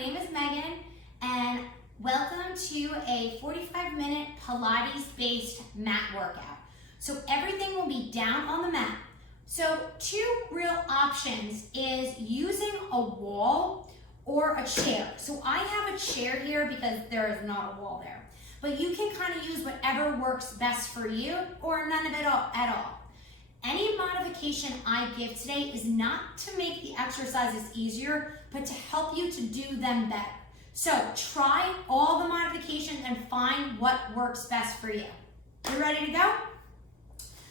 name is Megan, and welcome to a 45-minute Pilates-based mat workout. So everything will be down on the mat. So two real options is using a wall or a chair. So I have a chair here because there is not a wall there. But you can kind of use whatever works best for you or none of it at all. Any modification I give today is not to make the exercises easier, but to help you to do them better. So try all the modifications and find what works best for you. You ready to go?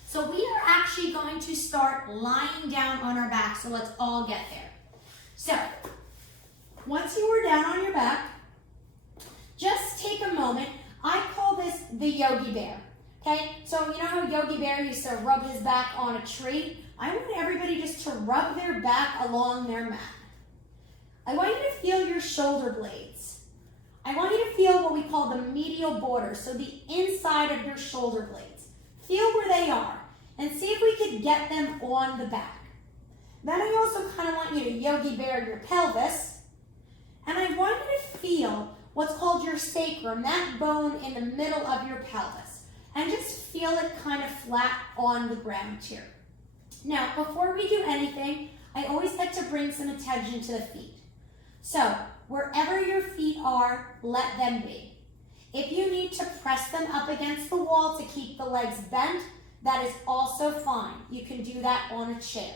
So we are actually going to start lying down on our back, so let's all get there. So once you are down on your back, just take a moment. I call this the Yogi Bear. Okay, so you know how Yogi Bear used to rub his back on a tree? I want everybody just to rub their back along their mat. I want you to feel your shoulder blades. I want you to feel what we call the medial border, so the inside of your shoulder blades. Feel where they are and see if we could get them on the back. Then I also kind of want you to Yogi Bear your pelvis, and I want you to feel what's called your sacrum, that bone in the middle of your pelvis. And just feel it kind of flat on the ground here. Now, before we do anything, I always like to bring some attention to the feet. So, wherever your feet are, let them be. If you need to press them up against the wall to keep the legs bent, that is also fine. You can do that on a chair.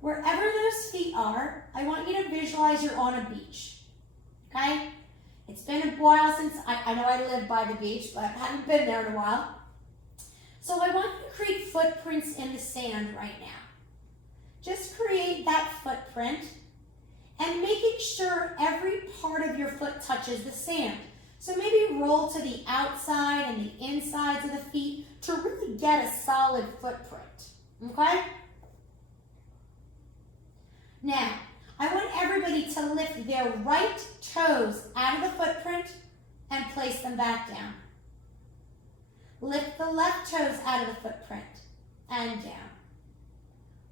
Wherever those feet are, I want you to visualize you're on a beach, okay? It's been a while since, I know I live by the beach, but I haven't been there in a while. So I want you to create footprints in the sand right now. Just create that footprint and making sure every part of your foot touches the sand. So maybe roll to the outside and the insides of the feet to really get a solid footprint, okay? Now, I want everybody to lift their right toes out of the footprint and place them back down. Lift the left toes out of the footprint and down.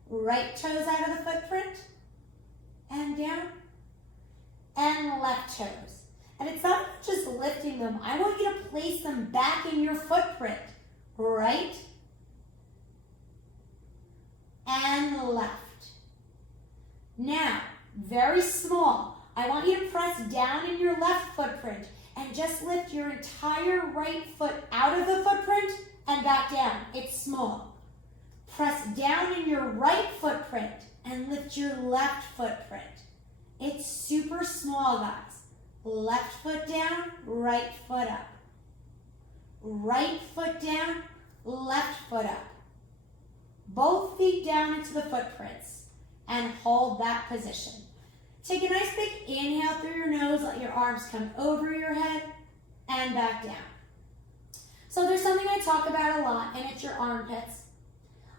Right toes out of the footprint and down. And left toes. And it's not just lifting them. I want you to place them back in your footprint. Right and left. Now, very small. I want you to press down in your left footprint and just lift your entire right foot out of the footprint and back down. It's small. Press down in your right footprint and lift your left footprint. It's super small, guys. Left foot down, right foot up. Right foot down, left foot up. Both feet down into the footprints and hold that position. Take a nice big inhale through your nose, let your arms come over your head and back down. So there's something I talk about a lot, and it's your armpits.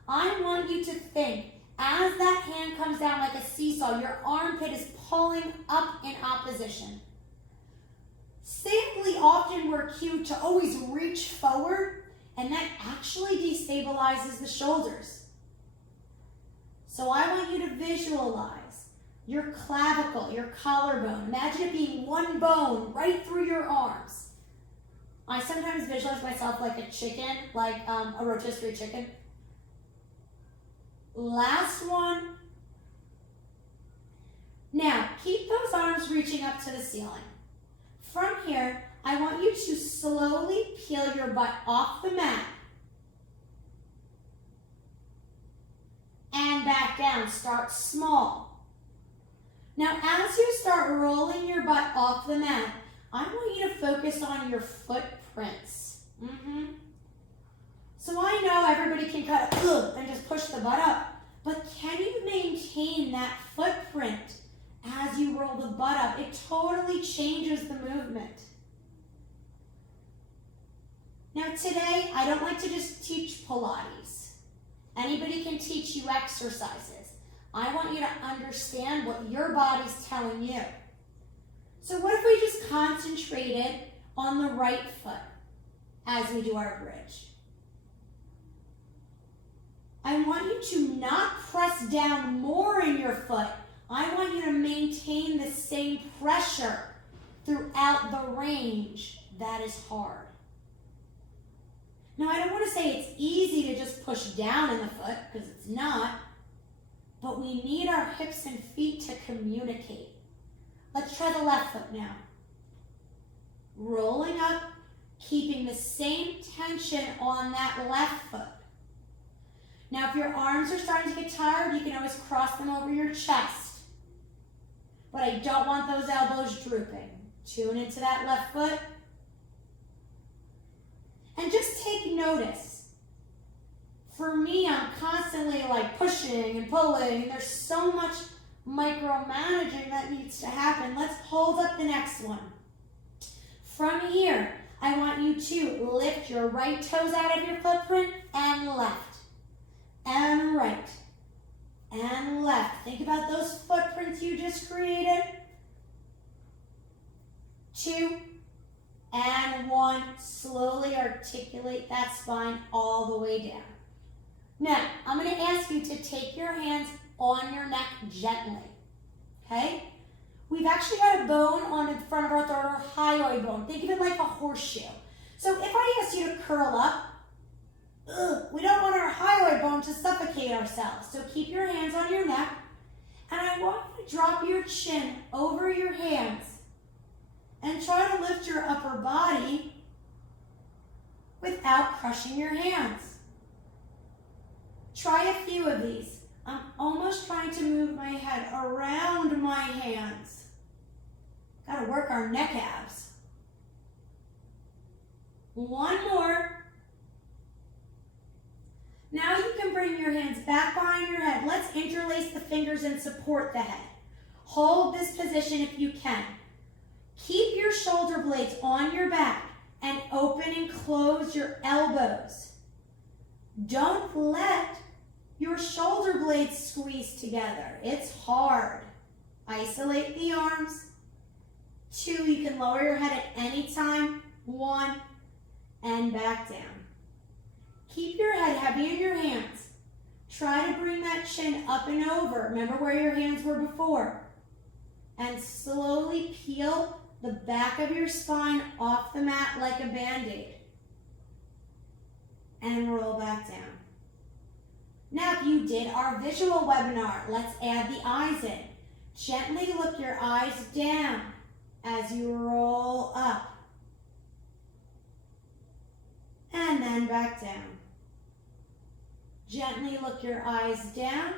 I want you to think, as that hand comes down like a seesaw, your armpit is pulling up in opposition. Sadly, often we're cued to always reach forward, and that actually destabilizes the shoulders. So I want you to visualize your clavicle, your collarbone. Imagine it being one bone right through your arms. I sometimes visualize myself like a chicken, like a rotisserie chicken. Last one. Now, keep those arms reaching up to the ceiling. From here, I want you to slowly peel your butt off the mat and back down. Start small. Now, as you start rolling your butt off the mat, I want you to focus on your footprints. So I know everybody can kind of and just push the butt up, but can you maintain that footprint as you roll the butt up? It totally changes the movement. Now today, I don't like to just teach Pilates. Anybody can teach you exercises. I want you to understand what your body's telling you. So what if we just concentrated on the right foot as we do our bridge? I want you to not press down more in your foot. I want you to maintain the same pressure throughout the range. That is hard. Now, I don't want to say it's easy to just push down in the foot, because it's not, but we need our hips and feet to communicate. Let's try the left foot now. Rolling up, keeping the same tension on that left foot. Now, if your arms are starting to get tired, you can always cross them over your chest. But I don't want those elbows drooping. Tune into that left foot. And just take notice. For me, I'm constantly like pushing and pulling, and there's so much micromanaging that needs to happen. Let's hold up the next one. From here, I want you to lift your right toes out of your footprint and left, and right, and left. Think about those footprints you just created. 2 and 1. Slowly articulate that spine all the way down. Now, I'm going to ask you to take your hands on your neck gently, okay? We've actually got a bone on the front of our throat, our hyoid bone. Think of it like a horseshoe. So if I ask you to curl up, we don't want our hyoid bone to suffocate ourselves. So keep your hands on your neck, and I want you to drop your chin over your hands and try to lift your upper body without crushing your hands. Try a few of these. I'm almost trying to move my head around my hands. Got to work our neck abs. 1 more. Now you can bring your hands back behind your head. Let's interlace the fingers and support the head. Hold this position if you can. Keep your shoulder blades on your back and open and close your elbows. Don't let your shoulder blades squeeze together. It's hard. Isolate the arms. 2, you can lower your head at any time. 1, and back down. Keep your head heavy in your hands. Try to bring that chin up and over. Remember where your hands were before. And slowly peel the back of your spine off the mat like a Band-Aid. And roll back down. Now, if you did our visual webinar, let's add the eyes in. Gently look your eyes down as you roll up. And then back down. Gently look your eyes down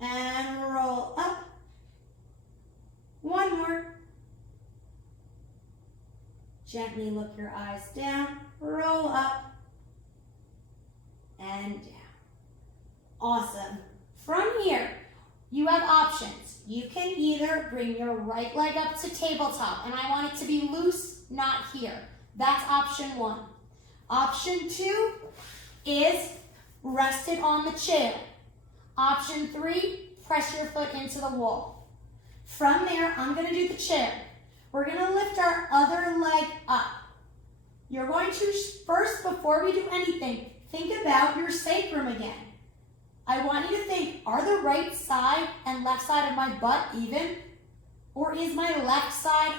and roll up. 1 more. Gently look your eyes down, roll up, and down. Awesome. From here, you have options. You can either bring your right leg up to tabletop, and I want it to be loose, not here. That's option 1. Option 2 is rest it on the chair. Option 3, press your foot into the wall. From there, I'm going to do the chair. We're going to lift our other leg up. You're going to first, before we do anything, think about your sacrum again. I want you to think, are the right side and left side of my butt even? Or is my left side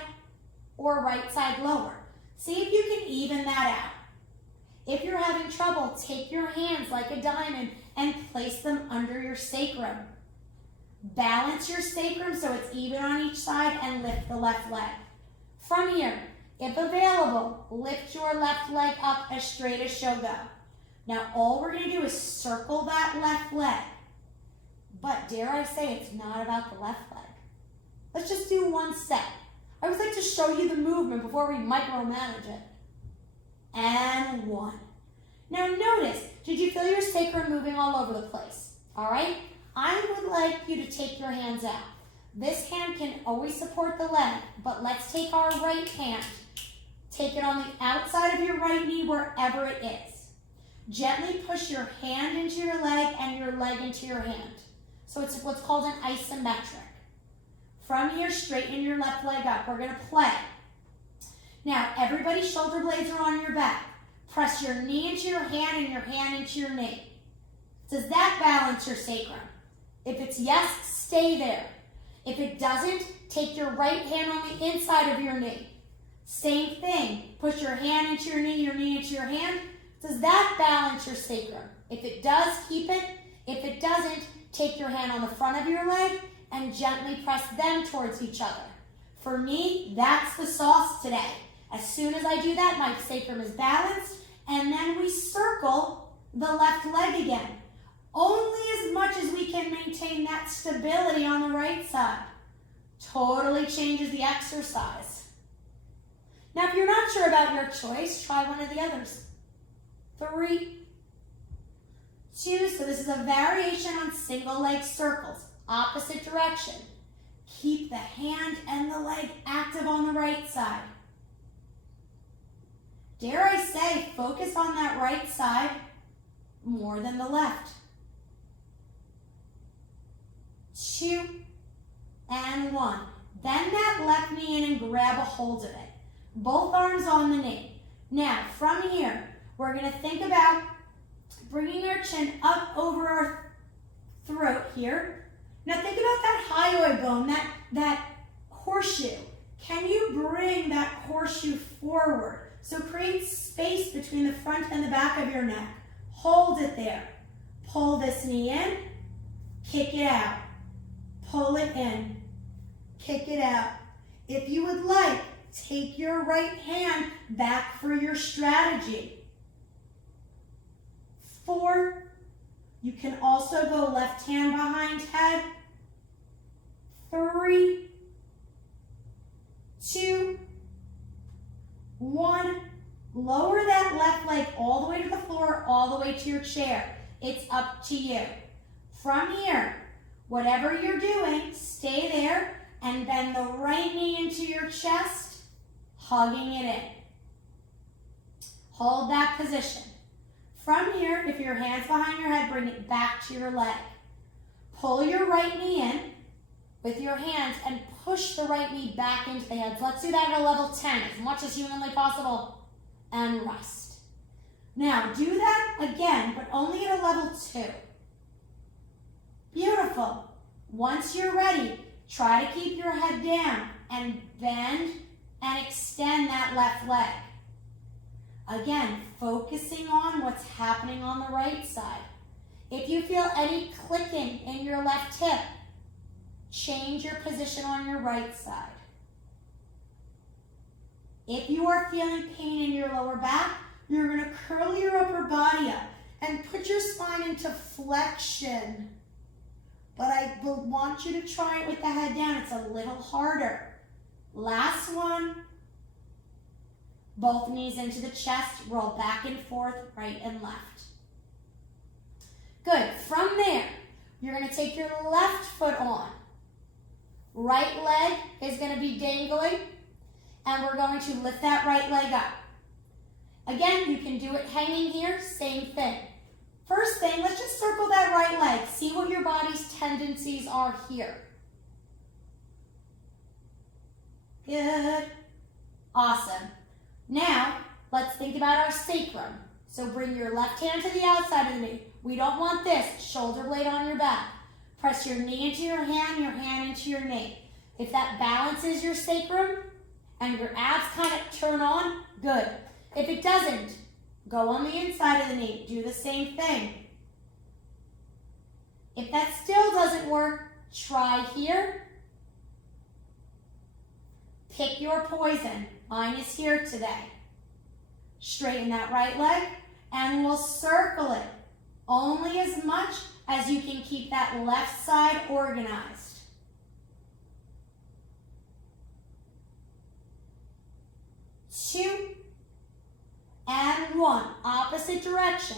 or right side lower? See if you can even that out. If you're having trouble, take your hands like a diamond and place them under your sacrum. Balance your sacrum so it's even on each side and lift the left leg. From here, if available, lift your left leg up as straight as she'll go. Now all we're going to do is circle that left leg. But dare I say, it's not about the left leg. Let's just do 1 set. I always like to show you the movement before we micromanage it. And 1. Now notice, did you feel your sacrum moving all over the place? All right? I would like you to take your hands out. This hand can always support the leg, but let's take our right hand. Take it on the outside of your right knee, wherever it is. Gently push your hand into your leg and your leg into your hand. So it's what's called an isometric. From here, straighten your left leg up. We're going to play. Now, everybody's shoulder blades are on your back. Press your knee into your hand and your hand into your knee. Does that balance your sacrum? If it's yes, stay there. If it doesn't, take your right hand on the inside of your knee. Same thing. Push your hand into your knee into your hand. Does that balance your sacrum? If it does, keep it. If it doesn't, take your hand on the front of your leg and gently press them towards each other. For me, that's the sauce today. As soon as I do that, my sacrum is balanced, and then we circle the left leg again. Only as much as we can maintain that stability on the right side. Totally changes the exercise. Now, if you're not sure about your choice, try one of the others. 3, 2, so this is a variation on single leg circles, opposite direction. Keep the hand and the leg active on the right side. Dare I say, focus on that right side more than the left. 2 and 1. Bend that left knee in and grab a hold of it. Both arms on the knee. Now, from here, we're going to think about bringing our chin up over our throat here. Now think about that hyoid bone, that horseshoe. Can you bring that horseshoe forward? So create space between the front and the back of your neck. Hold it there. Pull this knee in, kick it out. Pull it in, kick it out. If you would like, take your right hand back for your strategy. 4, you can also go left hand behind head. 3, 2, 1. Lower that left leg all the way to the floor, all the way to your chair. It's up to you. From here, whatever you're doing, stay there and bend the right knee into your chest, hugging it in. Hold that position. From here, if your hand's behind your head, bring it back to your leg. Pull your right knee in with your hands and push the right knee back into the head. Let's do that at a level 10, as much as humanly possible, and rest. Now, do that again, but only at a level 2. Beautiful. Once you're ready, try to keep your head down and bend and extend that left leg. Again, focusing on what's happening on the right side. If you feel any clicking in your left hip, change your position on your right side. If you are feeling pain in your lower back, you're going to curl your upper body up and put your spine into flexion. But I will want you to try it with the head down. It's a little harder. Last one. Both knees into the chest, roll back and forth, right and left. Good. From there, you're going to take your left foot on. Right leg is going to be dangling, and we're going to lift that right leg up. Again, you can do it hanging here, same thing. First thing, let's just circle that right leg. See what your body's tendencies are here. Good. Awesome. Now, let's think about our sacrum. So bring your left hand to the outside of the knee. We don't want this, shoulder blade on your back. Press your knee into your hand into your knee. If that balances your sacrum and your abs kind of turn on, good. If it doesn't, go on the inside of the knee. Do the same thing. If that still doesn't work, try here. Pick your poison. Mine is here today. Straighten that right leg and we'll circle it only as much as you can keep that left side organized. Two and one, opposite direction.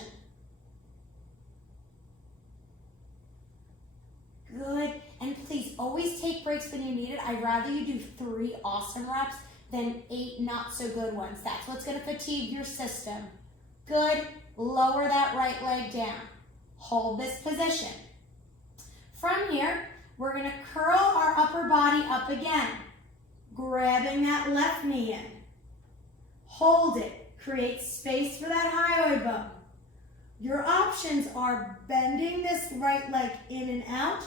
Good, and please always take breaks when you need it. I'd rather you do 3 awesome reps than 8 not so good ones. That's what's gonna fatigue your system. Good, lower that right leg down. Hold this position. From here, we're gonna curl our upper body up again, grabbing that left knee in. Hold it, create space for that hyoid bone. Your options are bending this right leg in and out,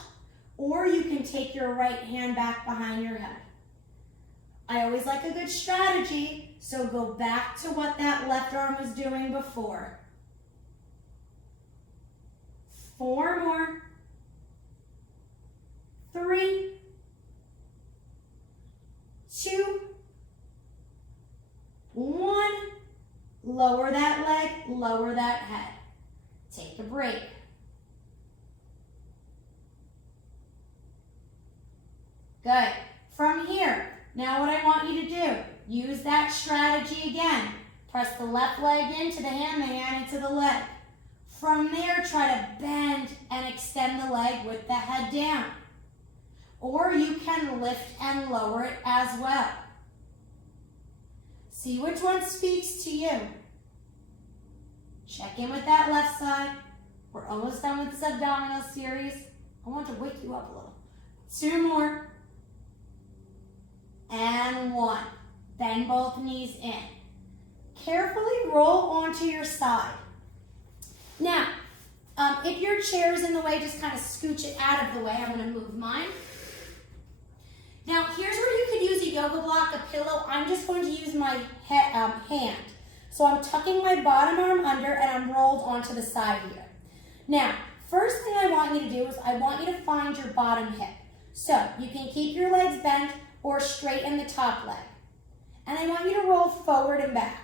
or you can take your right hand back behind your head. I always like a good strategy, so go back to what that left arm was doing before. 4 more. 3, 2, 1. Lower that leg, lower that head. Take a break. Good. From here, now what I want you to do, use that strategy again. Press the left leg into the hand into the leg. From there, try to bend and extend the leg with the head down. Or you can lift and lower it as well. See which one speaks to you. Check in with that left side. We're almost done with this abdominal series. I want to wake you up a little. 2 more. And 1. Bend both knees in. Carefully roll onto your side. Now, if your chair is in the way, just kind of scooch it out of the way. I'm going to move mine. Now, here's where you could use a yoga block, a pillow. I'm just going to use my hand. So I'm tucking my bottom arm under and I'm rolled onto the side here. Now, first thing I want you to do is I want you to find your bottom hip. So you can keep your legs bent or straighten the top leg. And I want you to roll forward and back.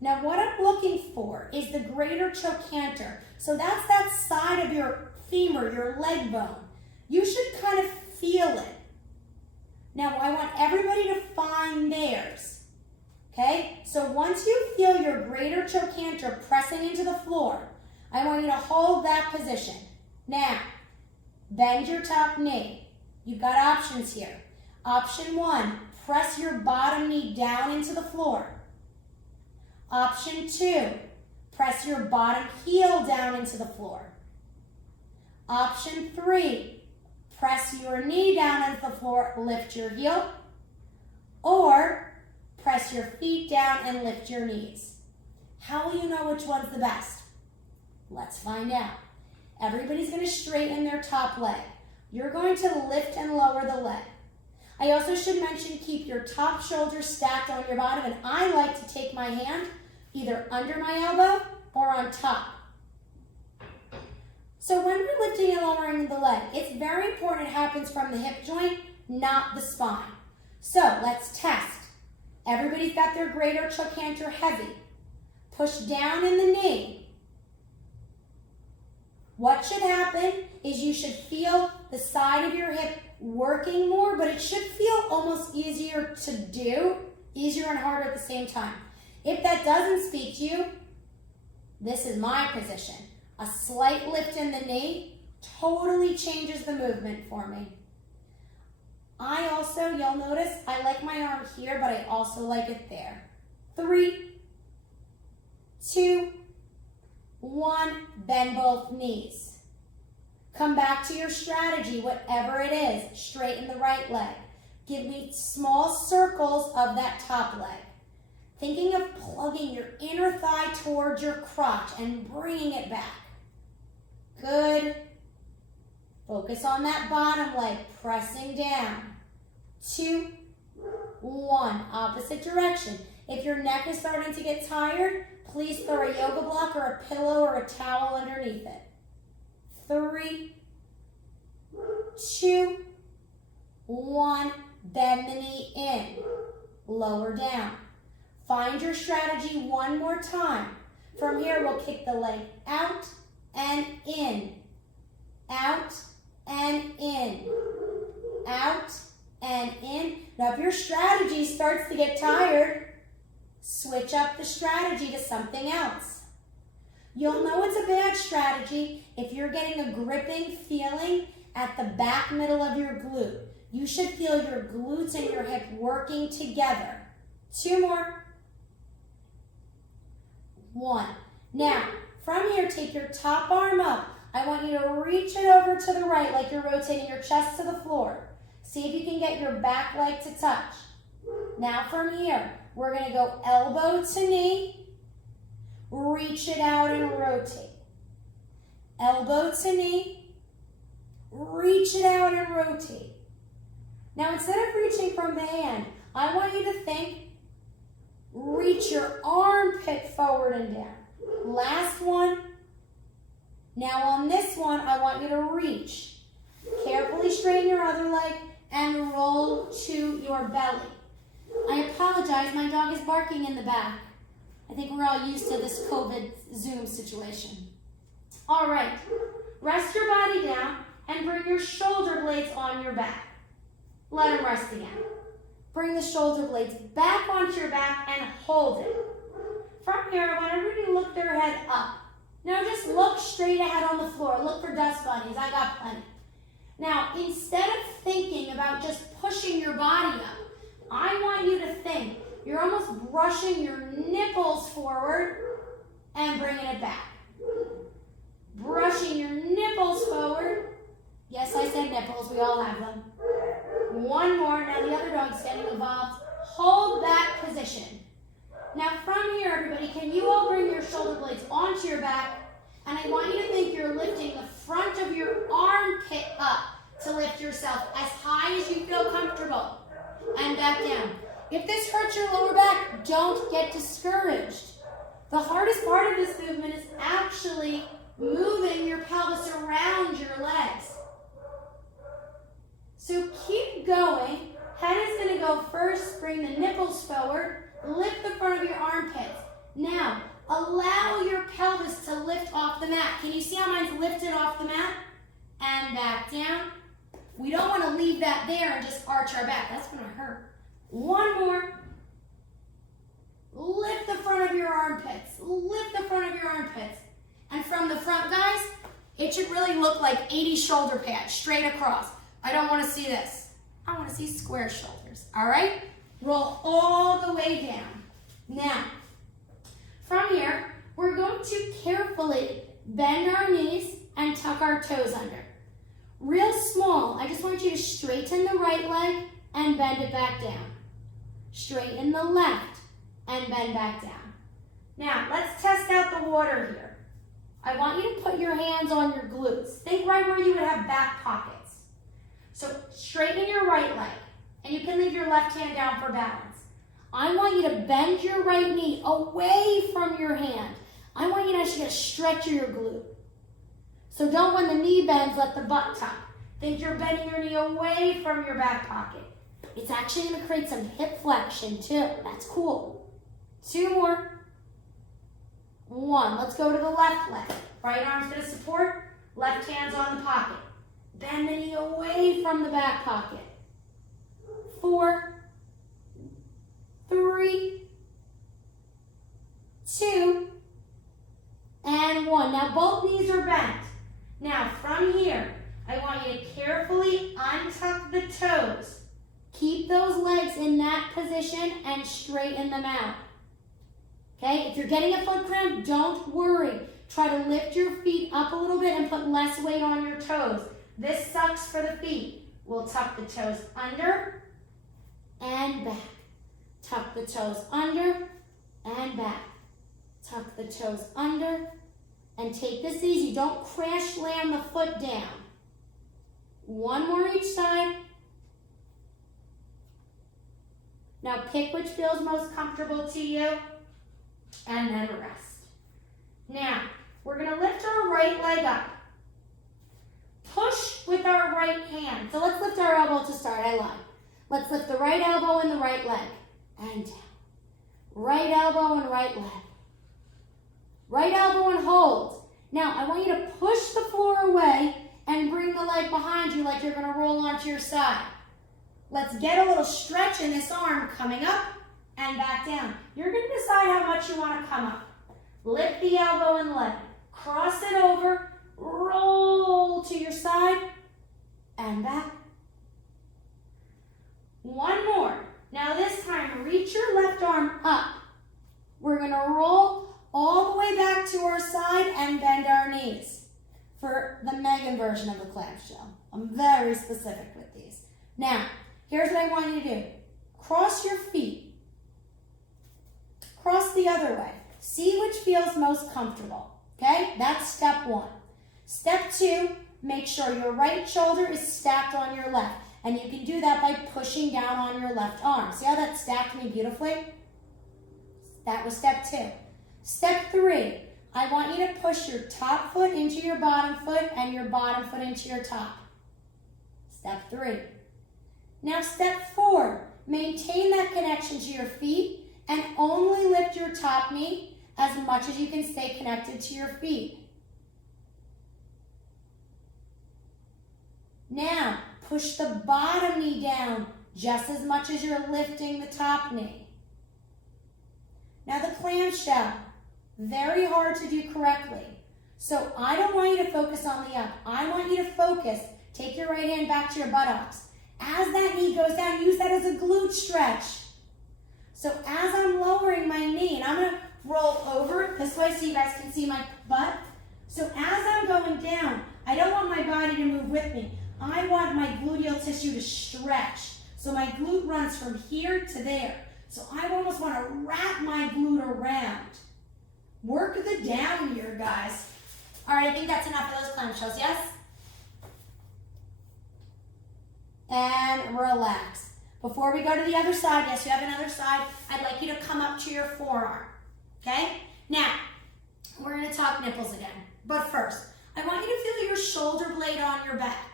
Now what I'm looking for is the greater trochanter. So that's that side of your femur, your leg bone. You should kind of feel it. Now I want everybody to find theirs. Okay? So once you feel your greater trochanter pressing into the floor, I want you to hold that position. Now, bend your top knee. You've got options here. Option 1, press your bottom knee down into the floor. Option 2, press your bottom heel down into the floor. Option 3, press your knee down into the floor, lift your heel. Or press your feet down and lift your knees. How will you know which one's the best? Let's find out. Everybody's going to straighten their top leg. You're going to lift and lower the leg. I also should mention keep your top shoulder stacked on your bottom, and I like to take my hand either under my elbow or on top. So when we're lifting and lowering the leg, it's very important it happens from the hip joint, not the spine. So let's test. Everybody's got their greater trochanter heavy. Push down in the knee. What should happen is you should feel the side of your hip working more, but it should feel almost easier to do, easier and harder at the same time. If that doesn't speak to you, this is my position. A slight lift in the knee totally changes the movement for me. I also, you'll notice, I like my arm here, but I also like it there. 3, 2, 1, bend both knees. Come back to your strategy, whatever it is. Straighten the right leg. Give me small circles of that top leg. Thinking of plugging your inner thigh towards your crotch and bringing it back. Good. Focus on that bottom leg, pressing down. 2, 1, opposite direction. If your neck is starting to get tired, please throw a yoga block or a pillow or a towel underneath it. 3, 2, 1, bend the knee in, lower down. Find your strategy one more time. From here, we'll kick the leg out and in, out and in, out and in. Now, if your strategy starts to get tired, switch up the strategy to something else. You'll know it's a bad strategy if you're getting a gripping feeling at the back middle of your glute. You should feel your glutes and your hip working together. 2 more. 1. Now, from here, take your top arm up. I want you to reach it over to the right like you're rotating your chest to the floor. See if you can get your back leg to touch. Now from here, we're going to go elbow to knee, reach it out and rotate. Elbow to knee, around and rotate. Now, instead of reaching from the hand, I want you to think, reach your armpit forward and down. Last one. Now on this one, I want you to reach. Carefully straighten your other leg and roll to your belly. I apologize, my dog is barking in the back. I think we're all used to this COVID Zoom situation. All right, rest your body down and bring your shoulder blades on your back. Let them rest again. Bring the shoulder blades back onto your back and hold it. From here, I want everybody to look their head up. Now just look straight ahead on the floor. Look for dust bunnies. I got plenty. Now, instead of thinking about just pushing your body up, I want you to think you're almost brushing your nipples forward and bringing it back. Brushing your nipples forward. Yes, I said nipples. We all have them. One more. Now the other dog's getting involved. Hold that position. Now from here, everybody, can you all bring your shoulder blades onto your back? And I want you to think you're lifting the front of your armpit up to lift yourself as high as you feel comfortable. And back down. If this hurts your lower back, don't get discouraged. The hardest part of this movement is actually moving your pelvis around your legs. So keep going. Head is going to go first. Bring the nipples forward. Lift the front of your armpits. Now, allow your pelvis to lift off the mat. Can you see how mine's lifted off the mat? And back down. We don't want to leave that there and just arch our back. That's going to hurt. One more. Lift the front of your armpits. Lift the front of your armpits. And from the front, guys, it should really look like 80 shoulder pads straight across. I don't want to see this. I want to see square shoulders. All right? Roll all the way down. Now, from here, we're going to carefully bend our knees and tuck our toes under. Real small. I just want you to straighten the right leg and bend it back down. Straighten the left and bend back down. Now, let's test out the water here. I want you to put your hands on your glutes. Think right where you would have back pockets. So straighten your right leg, and you can leave your left hand down for balance. I want you to bend your right knee away from your hand. I want you to actually get a stretch of your glute. So don't, when the knee bends, let the butt tuck. Think you're bending your knee away from your back pocket. It's actually going to create some hip flexion too. That's cool. Two more. One. Let's go to the left leg. Right arm's going to support. Left hand's on the pocket. Bend the knee away from the back pocket. 4, 3, 2, and 1. Now both knees are bent. Now from here, I want you to carefully untuck the toes. Keep those legs in that position and straighten them out. Okay, if you're getting a foot cramp, don't worry. Try to lift your feet up a little bit and put less weight on your toes. This sucks for the feet. We'll tuck the toes under and back. Tuck the toes under and back. Tuck the toes under and take this easy. Don't crash land the foot down. One more each side. Now pick which feels most comfortable to you and then rest. Now, we're going to lift our right leg up. Push with our right hand. So let's lift our elbow to start. I lied. Let's lift the right elbow and the right leg. And down. Right elbow and right leg. Right elbow and hold. Now, I want you to push the floor away and bring the leg behind you like you're going to roll onto your side. Let's get a little stretch in this arm coming up and back down. You're going to decide how much you want to come up. Lift the elbow and leg. Cross it over. Roll to your side and back. One more. Now this time, reach your left arm up. We're going to roll all the way back to our side and bend our knees for the Meghann version of the clamshell. I'm very specific with these. Now, here's what I want you to do. Cross your feet. Cross the other way. See which feels most comfortable. Okay? That's step 1. Step 2, make sure your right shoulder is stacked on your left. And you can do that by pushing down on your left arm. See how that stacked me beautifully? That was step 2. Step 3, I want you to push your top foot into your bottom foot and your bottom foot into your top. Step 3. Now step 4, maintain that connection to your feet and only lift your top knee as much as you can stay connected to your feet. Now, push the bottom knee down just as much as you're lifting the top knee. Now the clamshell, very hard to do correctly. So I don't want you to focus on the up. I want you to focus, take your right hand back to your buttocks. As that knee goes down, use that as a glute stretch. So as I'm lowering my knee, and I'm gonna roll over this way so you guys can see my butt. So as I'm going down, I don't want my body to move with me. I want my gluteal tissue to stretch. So my glute runs from here to there. So I almost want to wrap my glute around. Work the down here, guys. All right, I think that's enough of those clamshells, yes? And relax. Before we go to the other side, yes, you have another side, I'd like you to come up to your forearm, okay? Now, we're going to talk nipples again. But first, I want you to feel your shoulder blade on your back.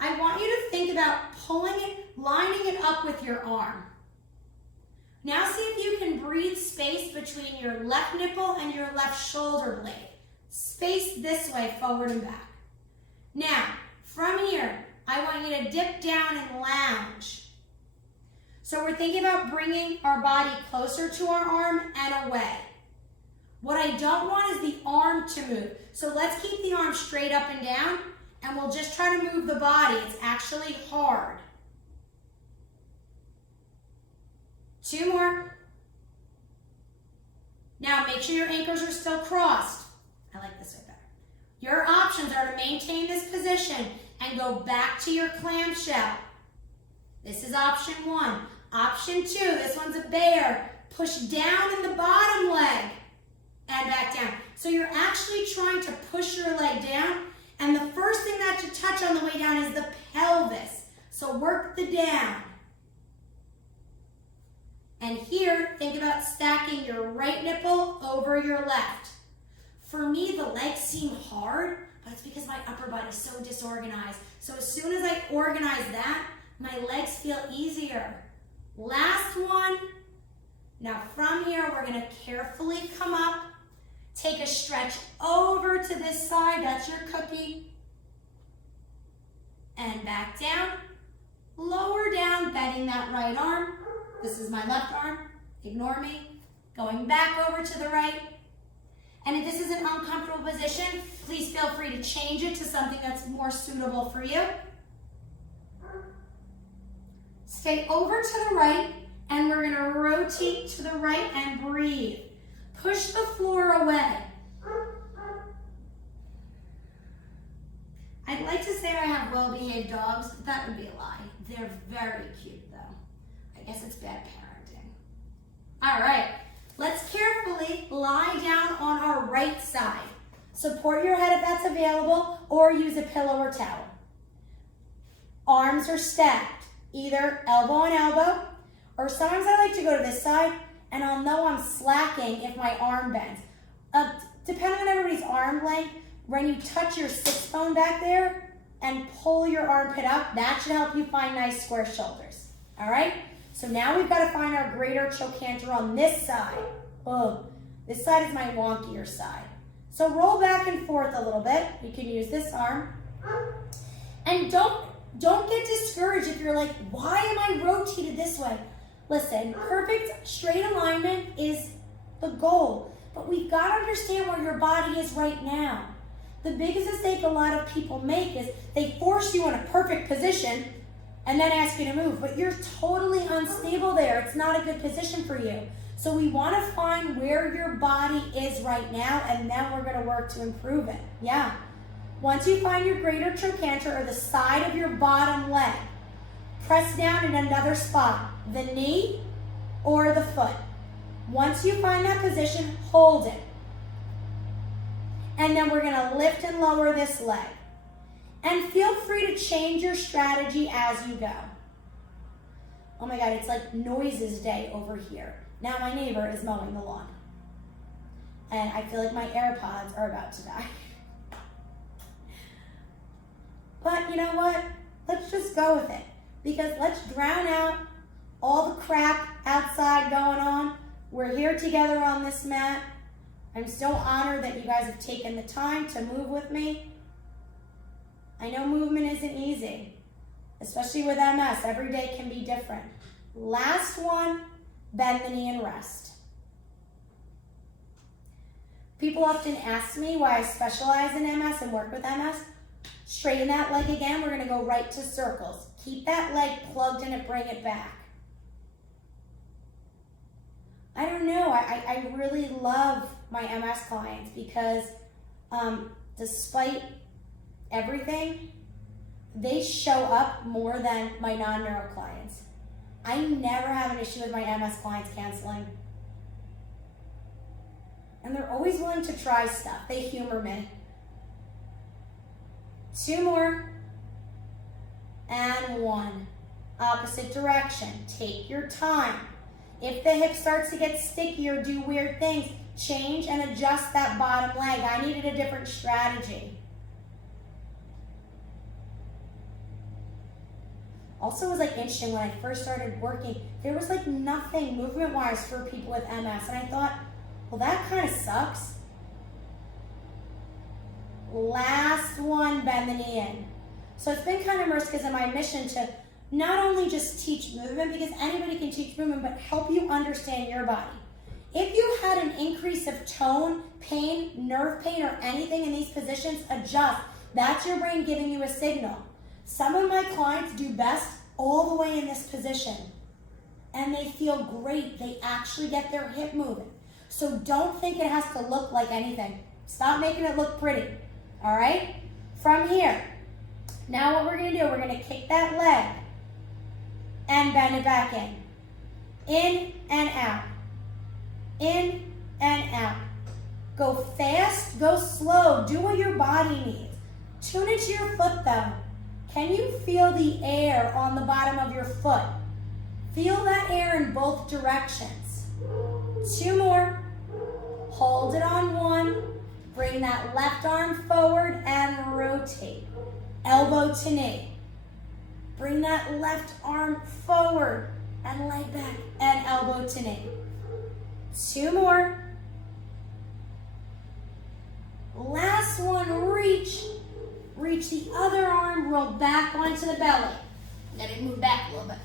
I want you to think about pulling it, lining it up with your arm. Now see if you can breathe space between your left nipple and your left shoulder blade. Space this way, forward and back. Now, from here, I want you to dip down and lounge. So we're thinking about bringing our body closer to our arm and away. What I don't want is the arm to move. So let's keep the arm straight up and down, and we'll just try to move the body. It's actually hard. 2 more. Now make sure your ankles are still crossed. I like this way better. Your options are to maintain this position and go back to your clamshell. This is option 1. Option 2, this one's a bear. Push down in the bottom leg and back down. So you're actually trying to push your leg down, and the first thing that you touch on the way down is the pelvis. So work the down. And here, think about stacking your right nipple over your left. For me, the legs seem hard, but it's because my upper body is so disorganized. So as soon as I organize that, my legs feel easier. Last one. Now from here, we're gonna carefully come up, take a stretch over to this side, that's your cookie, and back down, lower down, bending that right arm. This is my left arm, ignore me. Going back over to the right. And if this is an uncomfortable position, please feel free to change it to something that's more suitable for you. Stay over to the right, and we're gonna rotate to the right and breathe. Push the floor away. I'd like to say I have well-behaved dogs, but that would be a lie. They're very cute though. I guess it's bad parenting. All right, let's carefully lie down on our right side. Support your head if that's available, or use a pillow or towel. Arms are stacked, either elbow and elbow, or sometimes I like to go to this side and I'll know I'm slacking if my arm bends. Depending on everybody's arm length, when you touch your sits bone back there and pull your armpit up, that should help you find nice square shoulders. All right? So now we've got to find our greater trochanter on this side. Oh, this side is my wonkier side. So roll back and forth a little bit. You can use this arm. And don't get discouraged if you're like, why am I rotated this way? Listen, perfect straight alignment is the goal, but we've got to understand where your body is right now. The biggest mistake a lot of people make is they force you in a perfect position and then ask you to move, but you're totally unstable there. It's not a good position for you. So we want to find where your body is right now, and then we're going to work to improve it. Yeah. Once you find your greater trochanter, or the side of your bottom leg, press down in another spot, the knee or the foot. Once you find that position, hold it. And then we're going to lift and lower this leg. And feel free to change your strategy as you go. Oh my God, it's like noises day over here. Now my neighbor is mowing the lawn. And I feel like my AirPods are about to die. But you know what? Let's just go with it. Because let's drown out all the crap outside going on. We're here together on this mat. I'm so honored that you guys have taken the time to move with me. I know movement isn't easy, especially with MS. Every day can be different. Last one, bend the knee and rest. People often ask me why I specialize in MS and work with MS. Straighten that leg again. We're going to go right to circles. Keep that leg plugged in and bring it back. I don't know. I really love my MS clients because despite everything, they show up more than my non-neuro clients. I never have an issue with my MS clients canceling. And they're always willing to try stuff. They humor me. 2 more. And 1. Opposite direction. Take your time. If the hip starts to get sticky or do weird things, change and adjust that bottom leg. I needed a different strategy. Also, it was like interesting when I first started working, there was like nothing movement-wise for people with MS. And I thought, well, that kind of sucks. Last one, bend the knee in. So it's been kind of immersed because of my mission to not only just teach movement, because anybody can teach movement, but help you understand your body. If you had an increase of tone, pain, nerve pain, or anything in these positions, adjust. That's your brain giving you a signal. Some of my clients do best all the way in this position, and they feel great. They actually get their hip moving. So don't think it has to look like anything. Stop making it look pretty, all right? From here, now what we're gonna do, we're gonna kick that leg and bend it back in. In and out. In and out. Go fast, go slow, do what your body needs. Tune into your foot though. Can you feel the air on the bottom of your foot? Feel that air in both directions. 2 more. Hold it on 1. Bring that left arm forward and rotate. Elbow to knee. Bring that left arm forward and leg back and elbow to knee. 2 more. Last one, reach. Reach the other arm, roll back onto the belly. Let it move back a little bit.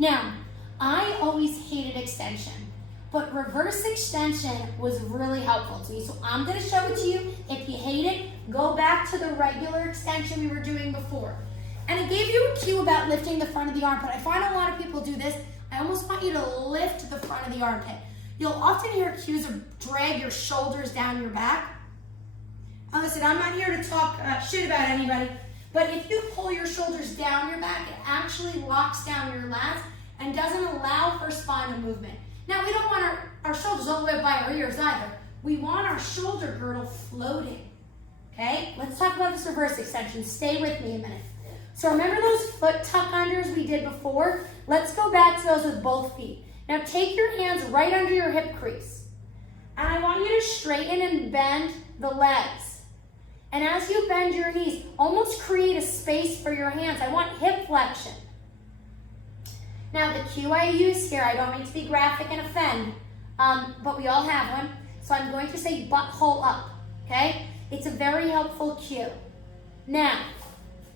Now, I always hated extension, but reverse extension was really helpful to me. So I'm gonna show it to you. If you hate it, go back to the regular extension we were doing before. And it gave you a cue about lifting the front of the armpit. I find a lot of people do this. I almost want you to lift the front of the armpit. You'll often hear cues of drag your shoulders down your back. Now listen, I'm not here to talk shit about anybody, but if you pull your shoulders down your back, it actually locks down your lats and doesn't allow for spinal movement. Now, we don't want our shoulders all the way up by our ears either. We want our shoulder girdle floating, okay? Let's talk about this reverse extension. Stay with me a minute. So remember those foot tuck unders we did before? Let's go back to those with both feet. Now take your hands right under your hip crease. And I want you to straighten and bend the legs. And as you bend your knees, almost create a space for your hands. I want hip flexion. Now the cue I use here, I don't mean to be graphic and offend, but we all have one. So I'm going to say butthole up, okay? It's a very helpful cue. Now,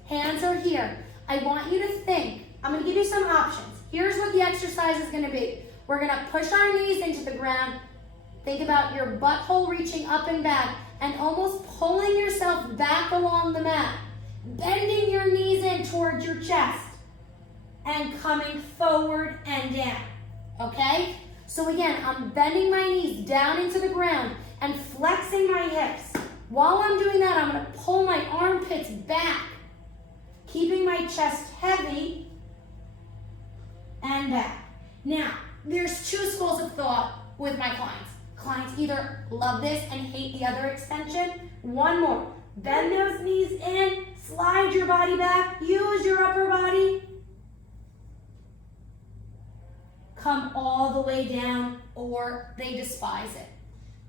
hands are here. I want you to think. I'm gonna give you some options. Here's what the exercise is gonna be. We're gonna push our knees into the ground. Think about your butthole reaching up and back and almost pulling yourself back along the mat. Bending your knees in towards your chest and coming forward and down, okay? So again, I'm bending my knees down into the ground and flexing my hips. While I'm doing that, I'm gonna pull my armpits back, keeping my chest heavy and back. Now, there's 2 schools of thought with my clients. Clients either love this and hate the other extension. 1 more. Bend those knees in, Slide your body back. Use your upper body. Come all the way down, or they despise it.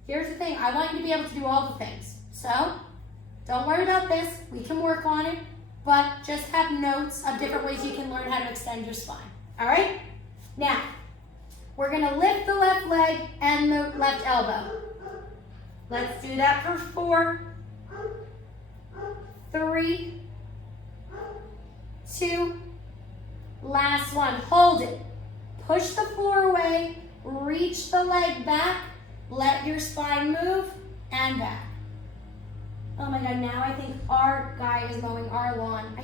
Here's the thing. I want you to be able to do all the things. So, don't worry about this. We can work on it, but just have notes of different ways you can learn how to extend your spine. All right? Now, we're going to lift the left leg and the left elbow. Let's do that for 4, 3, 2, last one. Hold it. Push the floor away, reach the leg back, let your spine move, and back. Oh my God, now I think our guy is mowing our lawn.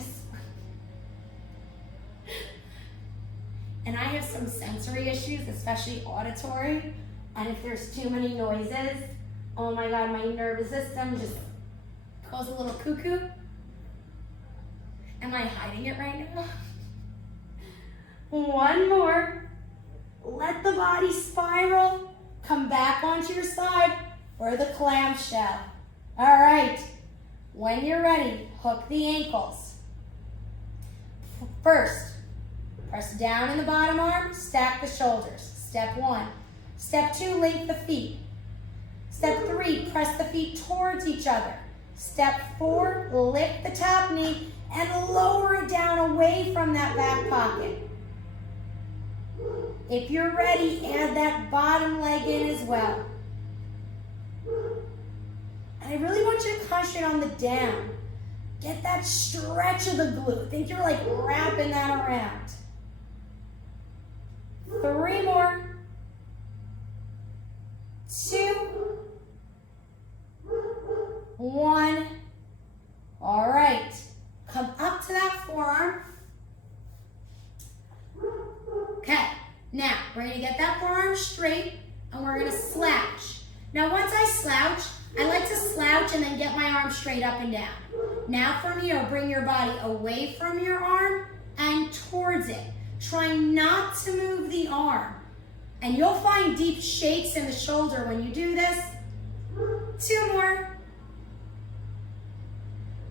And I have some sensory issues, especially auditory, and if there's too many noises, oh my God, my nervous system just goes a little cuckoo. Am I hiding it right now? One more. Let the body spiral. Come back onto your side for the clamshell. All right. When you're ready, hook the ankles. First, press down in the bottom arm, stack the shoulders. Step 1. Step 2, link the feet. Step 3, press the feet towards each other. Step 4, lift the top knee and lower it down away from that back pocket. If you're ready, add that bottom leg in as well. And I really want you to concentrate on the down. Get that stretch of the glute. Think you're like wrapping that around. 3 more. 2, 1. All right. Come up to that forearm. Okay. Now, we're going to get that forearm straight, and we're going to slouch. Now, once I slouch, I like to slouch and then get my arm straight up and down. Now, from here, bring your body away from your arm and towards it. Try not to move the arm. And you'll find deep shakes in the shoulder when you do this. 2 more.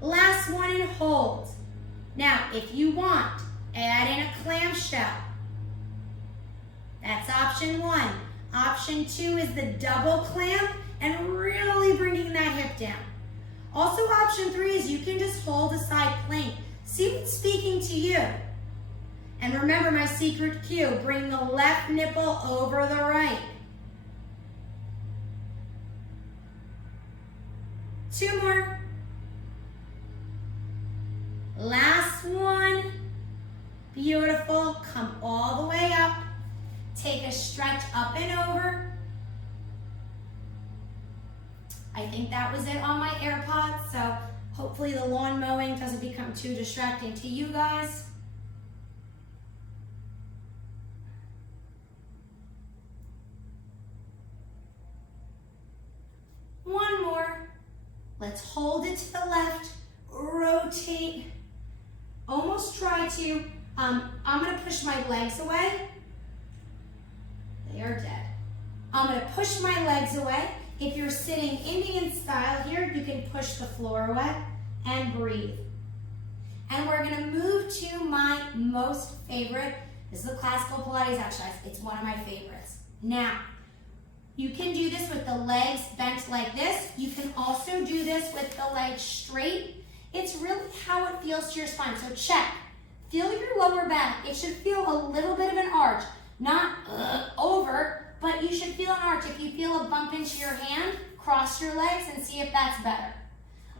Last one, and hold. Now, if you want, add in a clamshell. That's option 1. Option 2 is the double clamp and really bringing that hip down. Also, option 3 is you can just hold a side plank. See what's speaking to you. And remember my secret cue, bring the left nipple over the right. 2 more. Last one. Beautiful. Come all the way up. Take a stretch up and over. I think that was it on my AirPods, so hopefully the lawn mowing doesn't become too distracting to you guys. One more. Let's hold it to the left, rotate. Almost try to, I'm gonna push my legs away. They are dead. I'm going to push my legs away. If you're sitting Indian style here, you can push the floor away and breathe. And we're going to move to my most favorite. This is the classical Pilates exercise. It's one of my favorites. Now, you can do this with the legs bent like this. You can also do this with the legs straight. It's really how it feels to your spine. So check. Feel your lower back. It should feel a little bit of an arch. Not over, but you should feel an arch. If you feel a bump into your hand, cross your legs and see if that's better.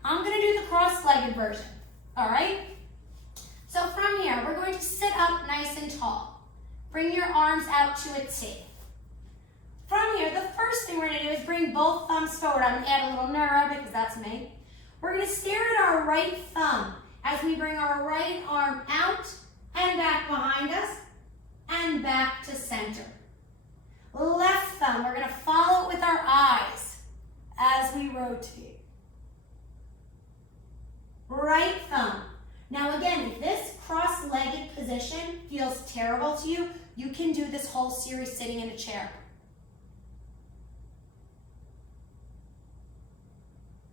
I'm going to do the cross-legged version, all right? So from here, we're going to sit up nice and tall. Bring your arms out to a T. From here, the first thing we're going to do is bring both thumbs forward. I'm going to add a little neuro because that's me. We're going to stare at our right thumb as we bring our right arm out and back behind us. And back to center. Left thumb, we're going to follow it with our eyes as we rotate. Right thumb. Now again, if this cross-legged position feels terrible to you, you can do this whole series sitting in a chair.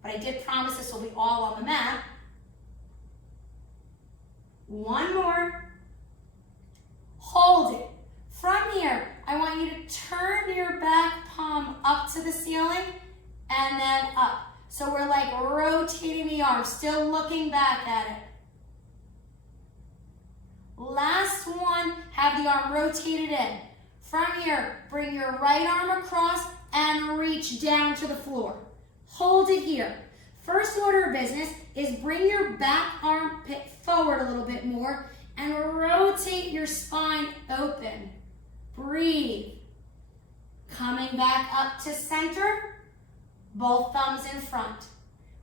But I did promise this will be all on the mat. One more. Hold it. From here, I want you to turn your back palm up to the ceiling and then up. So we're like rotating the arm, still looking back at it. Last one, have the arm rotated in. From here, bring your right arm across and reach down to the floor. Hold it here. First order of business is bring your back armpit forward a little bit more and rotate your spine open. Breathe. Coming back up to center, both thumbs in front.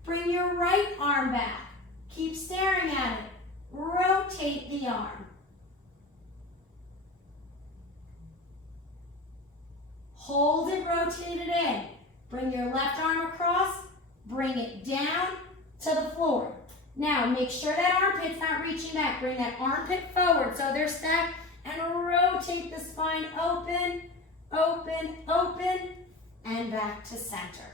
Bring your right arm back. Keep staring at it. Rotate the arm. Hold it rotated in. Bring your left arm across. Bring it down to the floor. Now, make sure that armpit's not reaching back. Bring that armpit forward so they're stacked and rotate the spine open, open, open, and back to center.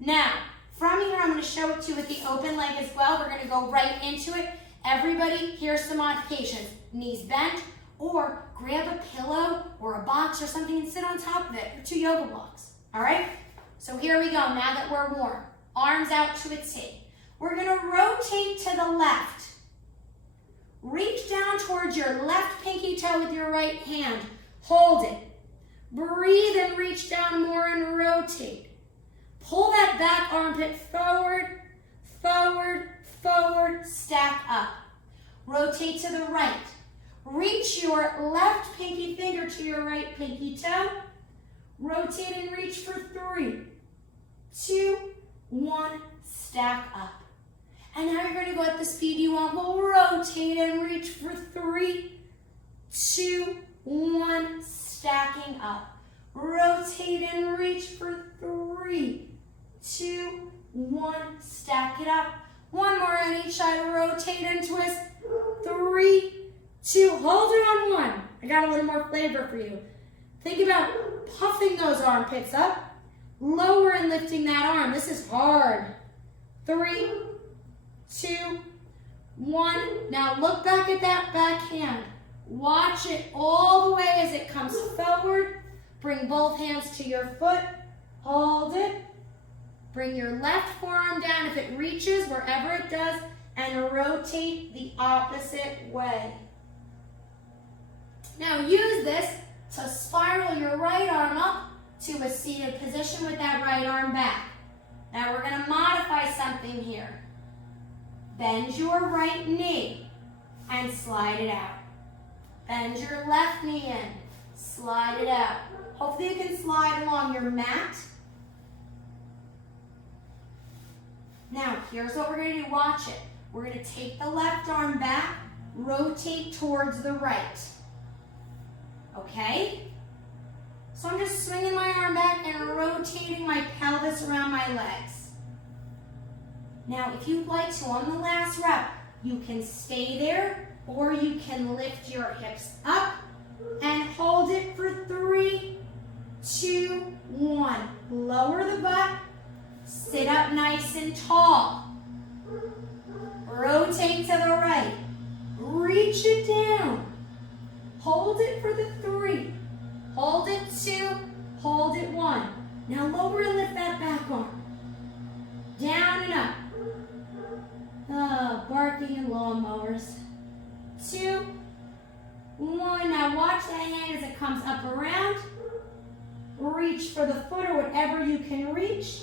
Now, from here, I'm going to show it to you with the open leg as well. We're going to go right into it. Everybody, here's some modifications. Knees bent, or grab a pillow or a box or something and sit on top of it, or 2 yoga blocks. All right? So here we go, now that we're warm. Arms out to a T. We're going to rotate to the left. Reach down towards your left pinky toe with your right hand. Hold it. Breathe and reach down more and rotate. Pull that back armpit forward, forward, forward, stack up. Rotate to the right. Reach your left pinky finger to your right pinky toe. Rotate and reach for 3, 2, 1, stack up. And now you're going to go at the speed you want. We'll rotate and reach for 3, 2, 1, stacking up. Rotate and reach for 3, 2, 1, stack it up. One more on each side, rotate and twist. 3, 2, hold it on 1. I got a little more flavor for you. Think about puffing those armpits up, lower and lifting that arm. This is hard. 3, 2, 1. Now look back at that back hand. Watch it all the way as it comes forward. Bring both hands to your foot. Hold it. Bring your left forearm down if it reaches, wherever it does, and rotate the opposite way. Now use this to spiral your right arm up to a seated position with that right arm back. Now we're going to modify something here. Bend your right knee and slide it out. Bend your left knee in, slide it out. Hopefully you can slide along your mat. Now here's what we're going to do, watch it. We're going to take the left arm back, rotate towards the right. Okay? So I'm just swinging my arm back and rotating my pelvis around my legs. Now, if you'd like to, on the last rep, you can stay there or you can lift your hips up and hold it for 3, 2, 1. Lower the butt, sit up nice and tall. Rotate to the right, reach it down. Hold it for the 3, hold it 2, hold it 1. Now lower and lift that back arm. Down and up. Oh, barking and lawnmowers. 2, 1. Now watch that hand as it comes up around. Reach for the foot or whatever you can reach.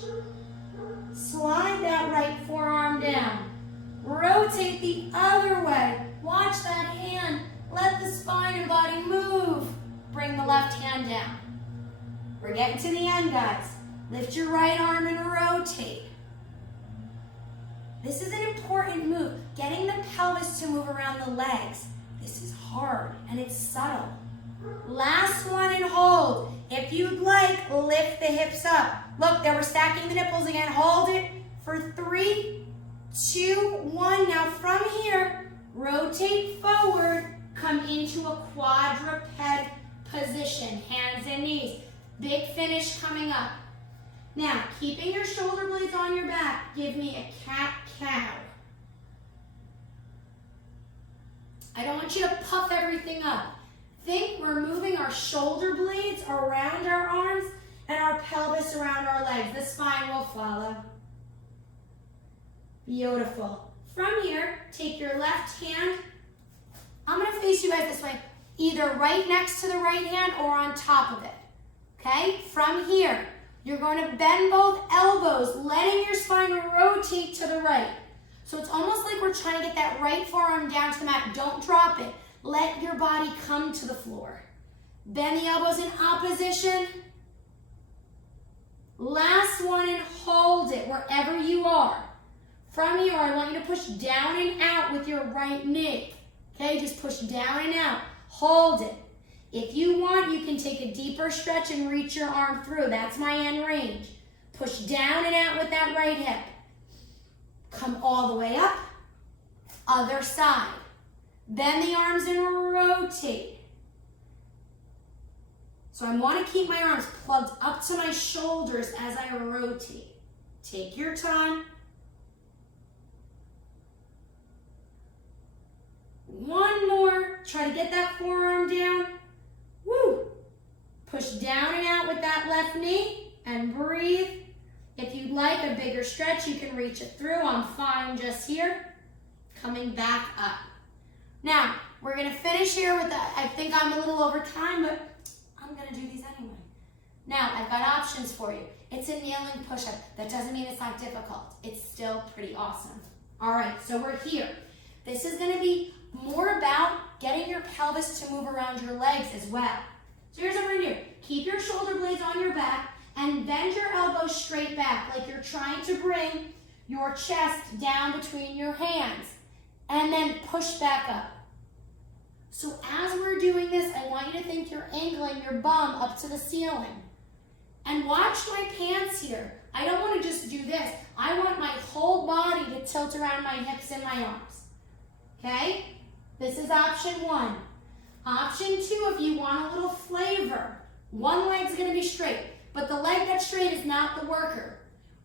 Slide that right forearm down. Rotate the other way. Watch that hand. Let the spine and body move. Bring the left hand down. We're getting to the end, guys. Lift your right arm and rotate. This is an important move. Getting the pelvis to move around the legs. This is hard and it's subtle. Last one and hold. If you'd like, lift the hips up. Look, they were stacking the nipples again. Hold it for 3, 2, 1. Now from here, rotate forward. Come into a quadruped position. Hands and knees. Big finish coming up. Now, keeping your shoulder blades on your back, give me a cat-cow. I don't want you to puff everything up. Think we're moving our shoulder blades around our arms and our pelvis around our legs. The spine will follow. Beautiful. From here, take your left hand. I'm going to face you guys this way, either right next to the right hand or on top of it. Okay? From here, you're going to bend both elbows, letting your spine rotate to the right. So it's almost like we're trying to get that right forearm down to the mat. Don't drop it. Let your body come to the floor. Bend the elbows in opposition. Last one, and hold it wherever you are. From here, I want you to push down and out with your right knee. Okay, just push down and out. Hold it. If you want, you can take a deeper stretch and reach your arm through. That's my end range. Push down and out with that right hip. Come all the way up. Other side. Bend the arms and rotate. So I want to keep my arms plugged up to my shoulders as I rotate. Take your time. One more. Try to get that forearm down. Woo. Push down and out with that left knee and breathe. If you'd like a bigger stretch, you can reach it through. I'm fine just here. Coming back up. Now, we're going to finish here with I think I'm a little over time, but I'm going to do these anyway. Now, I've got options for you. It's a kneeling push-up. That doesn't mean it's not difficult. It's still pretty awesome. All right, so we're here. This is going to be more about getting your pelvis to move around your legs as well. So here's what we're going to do. Keep your shoulder blades on your back and bend your elbows straight back like you're trying to bring your chest down between your hands and then push back up. So as we're doing this, I want you to think you're angling your bum up to the ceiling. And watch my pants here. I don't want to just do this. I want my whole body to tilt around my hips and my arms. Okay? This is option one. Option two, if you want a little flavor, one leg's going to be straight, but the leg that's straight is not the worker.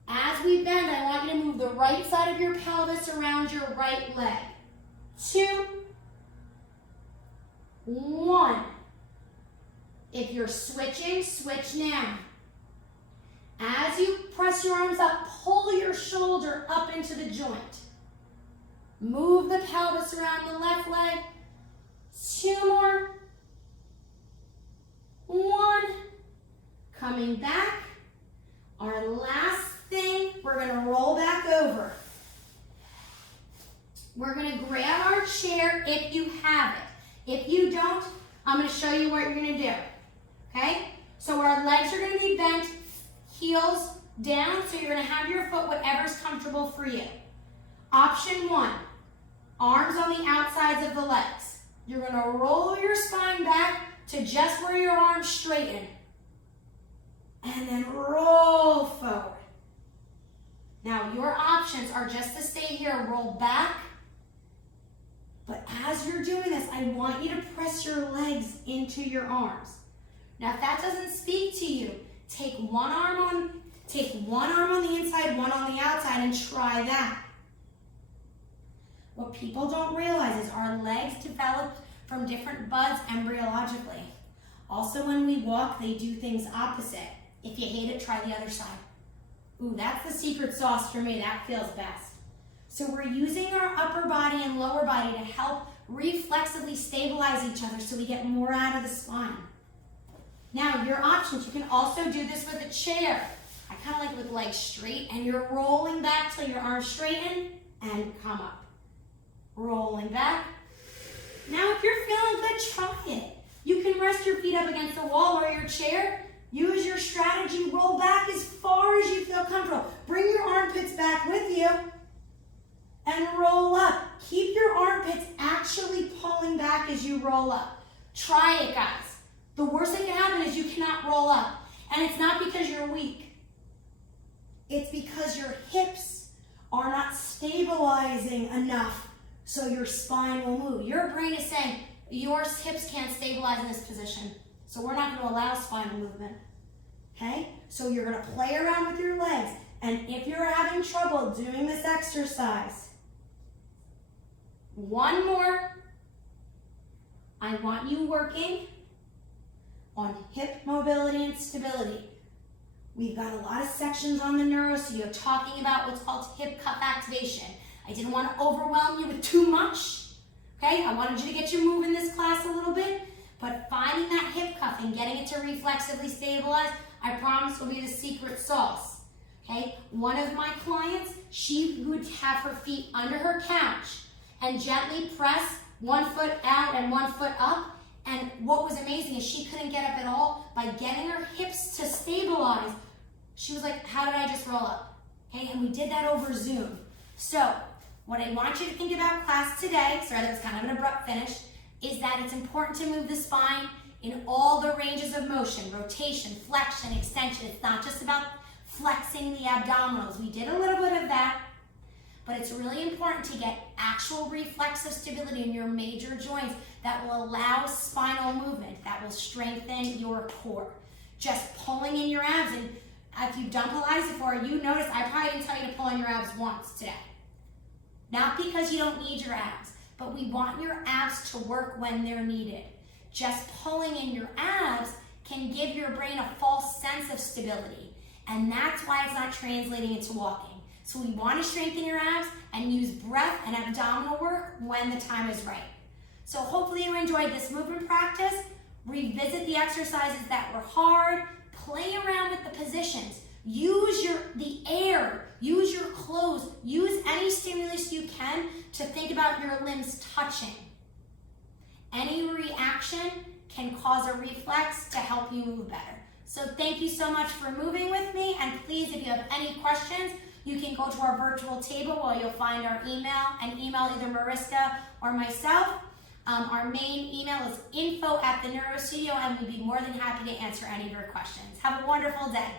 As we bend, I want you to move the right side of your pelvis around your right leg. 2, 1. If you're switching, switch now. As you press your arms up, pull your shoulder up into the joint. Move the pelvis around the left leg. 2 more. 1. Coming back. Our last thing, we're going to roll back over. We're going to grab our chair if you have it. If you don't, I'm going to show you what you're going to do. Okay? So our legs are going to be bent, heels down, so you're going to have your foot whatever's comfortable for you. Option 1, arms on the outsides of the legs. You're going to roll your spine back to just where your arms straighten. And then roll forward. Now your options are just to stay here, roll back. But as you're doing this, I want you to press your legs into your arms. Now if that doesn't speak to you, take one arm on the inside, one on the outside, and try that. What people don't realize is our legs develop from different buds embryologically. Also, when we walk, they do things opposite. If you hate it, try the other side. Ooh, that's the secret sauce for me. That feels best. So we're using our upper body and lower body to help reflexively stabilize each other so we get more out of the spine. Now, your options, you can also do this with a chair. I kind of like it with legs straight, and you're rolling back till your arms straighten and come up. Rolling back. Now, if you're feeling good, try it. You can rest your feet up against the wall or your chair. Use your strategy. Roll back as far as you feel comfortable. Bring your armpits back with you and roll up. Keep your armpits actually pulling back as you roll up. Try it, guys. The worst that can happen is you cannot roll up. And it's not because you're weak. It's because your hips are not stabilizing enough so your spine will move. Your brain is saying, your hips can't stabilize in this position, so we're not going to allow spinal movement. Okay? So you're going to play around with your legs. And if you're having trouble doing this exercise, one more. I want you working on hip mobility and stability. We've got a lot of sections on the NeuroStudio talking about what's called hip cuff activation. I didn't want to overwhelm you with too much, okay? I wanted you to get your move in this class a little bit, but finding that hip cuff and getting it to reflexively stabilize, I promise will be the secret sauce, okay? One of my clients, she would have her feet under her couch and gently press one foot out and one foot up, and what was amazing is she couldn't get up at all. By getting her hips to stabilize, she was like, how did I just roll up? Okay, and we did that over Zoom. So, what I want you to think about class today, sorry that was kind of an abrupt finish, is that it's important to move the spine in all the ranges of motion, rotation, flexion, extension. It's not just about flexing the abdominals. We did a little bit of that, but it's really important to get actual reflexive stability in your major joints that will allow spinal movement, that will strengthen your core. Just pulling in your abs, and if you've done Pilates before, you notice I probably didn't tell you to pull in your abs once today. Not because you don't need your abs, but we want your abs to work when they're needed. Just pulling in your abs can give your brain a false sense of stability, and that's why it's not translating into walking. So we want to strengthen your abs and use breath and abdominal work when the time is right. So hopefully you enjoyed this movement practice. Revisit the exercises that were hard. Play around with the positions. Use the air. Use your clothes. Use any stimulus you can to think about your limbs touching. Any reaction can cause a reflex to help you move better. So thank you so much for moving with me, and please, if you have any questions, you can go to our virtual table where you'll find our email and email either Mariska or myself. Our main email is info@theneurostudio, and we'd be more than happy to answer any of your questions. Have a wonderful day.